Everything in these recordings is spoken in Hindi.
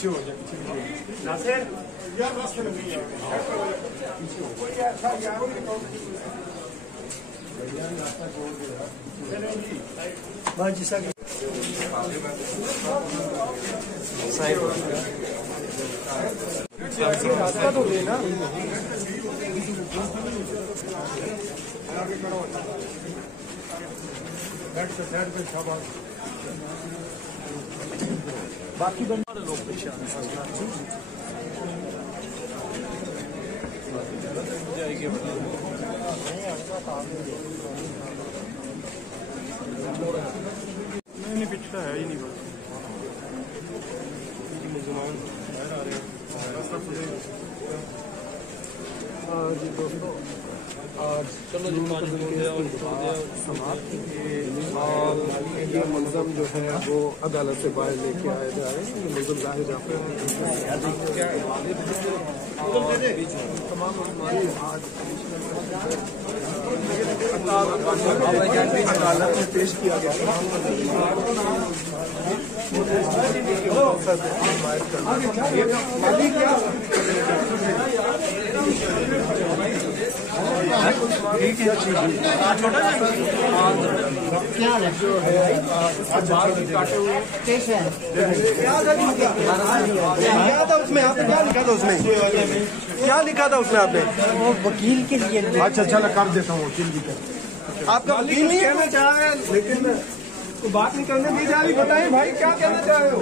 पीछे हो जाए, पीछे नासिर यार रास्ते में नहीं है, पीछे हो कोई ऐसा यार बाजी सा रास्ता तो देना बाकी बंदे लोग परेशान नहीं पिछड़ा है ही नहीं बस मुसलमान बाहर आ रहे हैं। जी दोस्तों आज चलो समाप्त और ये मुलजम जो है वो अदालत से बाहर लेके आए जा रहे हैं। मुलजम जाहिर जाफर तमाम अदालत में पेश किया गया क्या था उसमें, आपने क्या लिखा था उसमें, क्या लिखा था उसमें आपने? वो वकील के लिए। अच्छा चलो कर देता हूँ वकील की तरफ। आपका वकील नहीं कहना चाह रहे हैं लेकिन तो बात नहीं करने दी जा रही। बताइए भाई क्या कहना चाह रहे हो?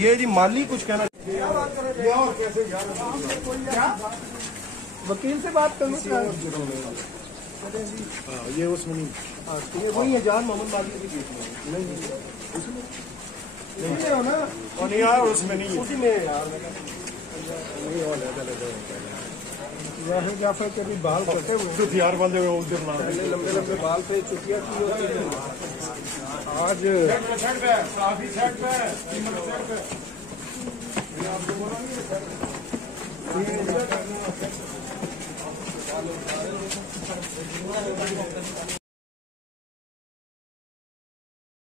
ये जी माली कुछ कहना और कैसे क्या वकील से बात करना चाह रहे? ये उसमें नहीं, ये वही है जान मोहम्मद माली की नहीं हो ना, और नहीं यार उसमें नहीं, उसी में यार जाफर के भी बाल कटे हुए यार बंदे हुए उधर ना लंबे लंबे बाल पे चुटिया की होती है आज